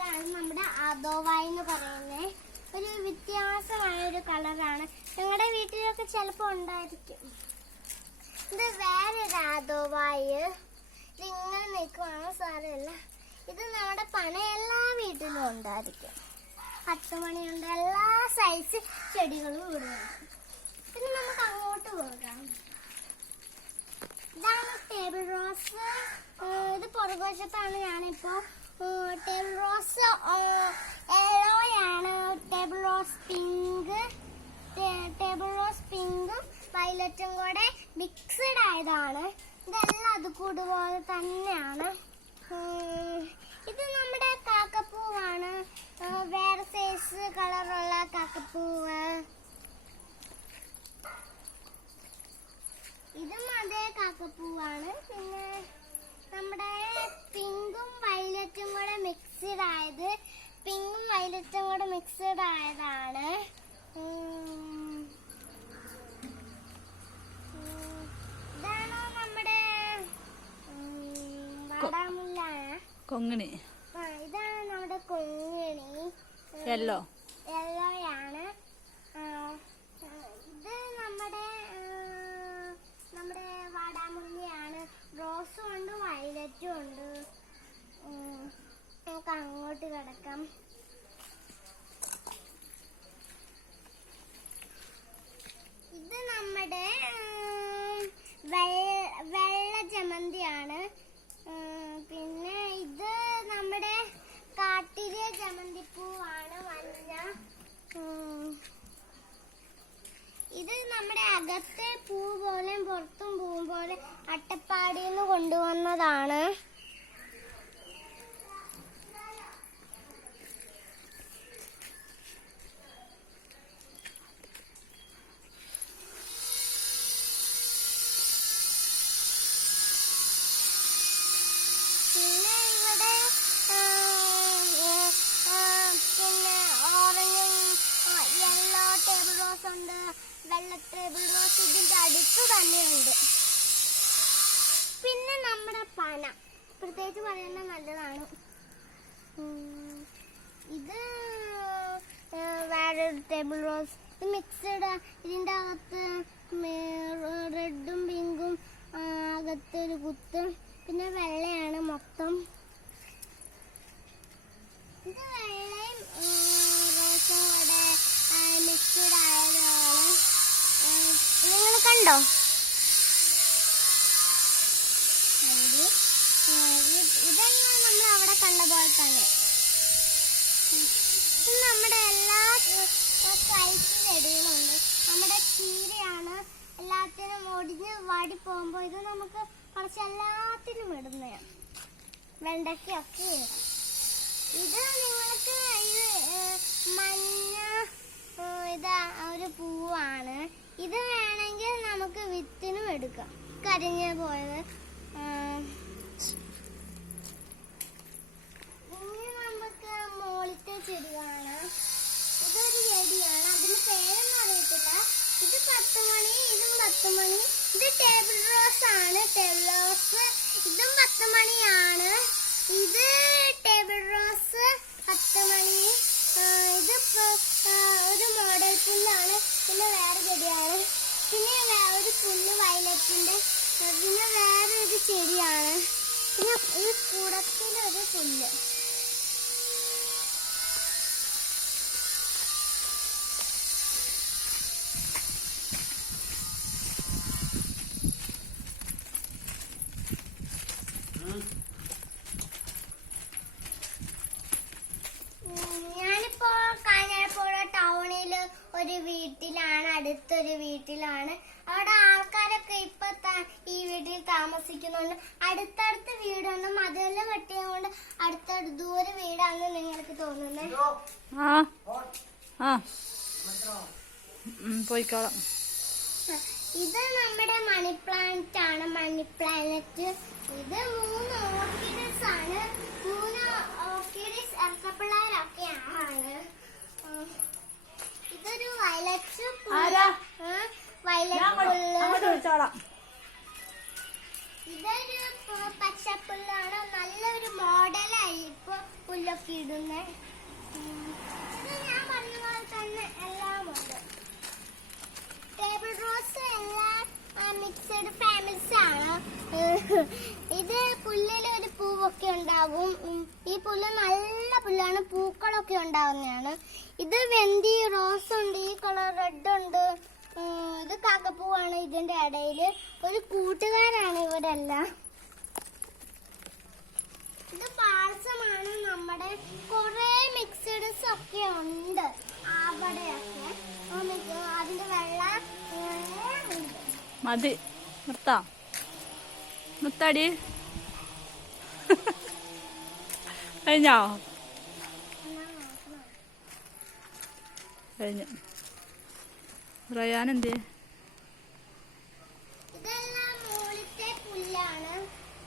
ഇതാണ് നമ്മുടെ ആദോവായി എന്ന് പറയുന്നത്. ഒരു വ്യത്യാസമായ ഒരു കളറാണ്. ഞങ്ങളുടെ വീട്ടിലൊക്കെ ചിലപ്പോൾ ഉണ്ടായിരിക്കും. ഇത് വേറൊരു ആദോവായി. ഇതിങ്ങനെ നിൽക്കുവാണ്, സാരമില്ല. ഇത് നമ്മുടെ പന എല്ലാ വീട്ടിലും ഉണ്ടായിരിക്കും. 10 മണിയുണ്ട്, എല്ലാ സൈസ് ചെടികളും ഇവിടെയുണ്ട്. പിന്നെ നമുക്ക് അങ്ങോട്ട് പോകാം. ഇതാണ് ടേബിൾ റോസ്. ഇത് പുറകുവശത്താണ് ഞാനിപ്പോൾ. ടേബിൾ റോസ് യെല്ലോയാണ്. ടേബിൾ റോസ് പിങ്കും വയലറ്റും കൂടെ മിക്സഡ് ആയതാണ്. ഇതെല്ലാം അത് കൂടുപോലെ തന്നെയാണ്. ഇത് നമ്മുടെ കാക്കപ്പൂവാണ്. വേറെ സൈസ് കളറുള്ള കാക്കപ്പൂവ്. ഇതും അതേ കാക്കപ്പൂവാണ്. പിന്നെ നമ്മുടെ പിങ്കും വയലറ്റും കൂടെ മിക്സഡ് ആയത്. ആയതാണ്. ഇതാണോ നമ്മുടെ വാടാമുല്ല? കൊങ്ങിണി. ഇതാണ് നമ്മുടെ കൊങ്ങിണി. യെല്ലോയാണ്. ഇത് നമ്മുടെ വാടാമുല്ലയാണ്. റോസും ഉണ്ട്, വയലറ്റും ഉണ്ട്. നമുക്ക് അങ്ങോട്ട് കിടക്കാം. ഇത് നമ്മുടെ വെള്ള ജമന്തിയാണ്. പിന്നെ ഇത് നമ്മുടെ കാട്ടിലെ ജമന്തിപ്പൂവാണ്, മഞ്ഞ. ഇത് നമ്മുടെ അകത്തെ പൂ പോലെ പുറത്തും പൂ പോലെ അട്ടപ്പാടിയിൽ നിന്ന് കൊണ്ടുവന്നതാണ്. പിന്നെ ഇവിടെ പിന്നെ ഓറഞ്ചും യെല്ലോ ടേബിൾ റോസ് ഉണ്ട്, വെള്ള ടേബിൾ റോസ് ഇതിന്റെ അടുത്ത് തന്നെയുണ്ട്. പിന്നെ നമ്മുടെ പന പ്രത്യേകിച്ച് പറയുന്നത് നല്ലതാണ്. ഇത് വേറൊരു ടേബിൾ റോസ്. ഇത് മിക്സഡ്. ഇതിന്റെ അകത്ത് റെഡും പിങ്കും അകത്തൊരു കുത്ത്. പിന്നെ വെള്ളയാണ് മൊത്തം. ഇത് വെള്ളയും റോസും കൂടെ മിക്സഡ് ആയതാണ്. നിങ്ങൾ കണ്ടോ? ഇതെല്ലാം നമ്മൾ അവിടെ കണ്ട പോലെ തന്നെ. നമ്മുടെ എല്ലാ സൈസ് ചെടികളുണ്ട്. നമ്മുടെ ചീരയാണ്. എല്ലാത്തിനും ഒടിഞ്ഞ് വാടി പോകുമ്പോൾ ഇത് നമുക്ക് കുറച്ച് എല്ലാത്തിനും ഇടുന്നതാണ്. വെണ്ടയ്ക്കൊക്കെ ഇത് നിങ്ങൾക്ക് മഞ്ഞ ഇത് ഒരു പൂവാണ്. ഇത് വേണമെങ്കിൽ നമുക്ക് വിത്തിനും എടുക്കാം. കരിഞ്ഞു പോയത്. ഇനി നമുക്ക് മോളിത്തെ ചെടി കാണാം. ഇതൊരു ചെടിയാണ്. അതിന് പേരൊന്നും അറിയത്തില്ല. ഇത് 10 മണി, ഇതും 10 മണി. ഇത് ടേബിൾ റോസ് ആണ്. ടേബിൾ റോസ് ഇതും 10 മണിയാണ്. ഇത് ടേബിൾ റോസ് 10 മണി. ഇത് ഒരു മോഡൽ പുല്ലാണ്. പിന്നെ വേറെ ചെടിയാണ്. പിന്നെ ഒരു പുല്ല് വയലറ്റിന്റെ. പിന്നെ വേറെ ഒരു ചെടിയാണ്. പിന്നെ ഈ കൂടത്തിലൊരു പുല്ല്. ഞാനിപ്പോ കാഞ്ഞിരപ്പുഴ ടൗണില് ഒരു വീട്ടിലാണ്, അടുത്തൊരു വീട്ടിലാണ്. അവിടെ ആൾക്കാരൊക്കെ ഇപ്പൊ ഈ വീട്ടിൽ താമസിക്കുന്നുണ്ട്. അടുത്തടുത്ത് വീടുണ്ട്. മതിലെല്ലാം വെട്ടിയത് കൊണ്ട് അടുത്തടുത്ത് ദൂരെ വീടാണെന്ന് നിങ്ങൾക്ക് തോന്നുന്നേ. പോയിക്കോളാം. ഇത് നമ്മുടെ മണി പ്ലാന്റ് ആണ്. മണി പ്ലാനറ്റ്. ഇത് 3 ഓർക്കിഡ്സ് ആണ്. 3 ഓർക്കിഡ്സ് ഇറക്കപ്പിള്ളേരൊക്കെയാണ്. ഇതൊരു വയലറ്റ് പുല്ല്. ഇതൊരു പച്ചപ്പുല്ലാണ്. നല്ലൊരു മോഡലായി ഇപ്പൊ പുല്ലൊക്കെ ഇടുന്നത്. ഇത് ഞാൻ പറഞ്ഞ പോലെ തന്നെ എല്ലാം ഉണ്ട്. ടേബിൾ റോസ് എല്ലാം മിക്സഡ് ഫാമിലീസ് ആണ്. ഇത് പുല്ലിൽ ഒരു പൂവൊക്കെ ഉണ്ടാകും. ഈ പുല്ല് നല്ല പുല്ലാണ്, പൂക്കളൊക്കെ ഉണ്ടാവുന്നതാണ്. ഇത് വെന്തി റോസ് ഉണ്ട്, ഈ കളർ റെഡ് ഉണ്ട്. ഇത് കാക്കപ്പൂവാണ്. ഇതിന്റെ ഇടയിൽ ഒരു കൂട്ടുകാരാണ് ഇവരെല്ലാം. ഇത് ബാൾസമാണ്. നമ്മുടെ കുറെ മിക്സഡ്സ് ഒക്കെ ഉണ്ട് അവിടെയൊക്കെ. അതിന്റെ വെള്ളം മതി നിർത്താം. നിർത്താടി. കഴിഞ്ഞോ? കഴിഞ്ഞു. റയാൻ എന്തേ?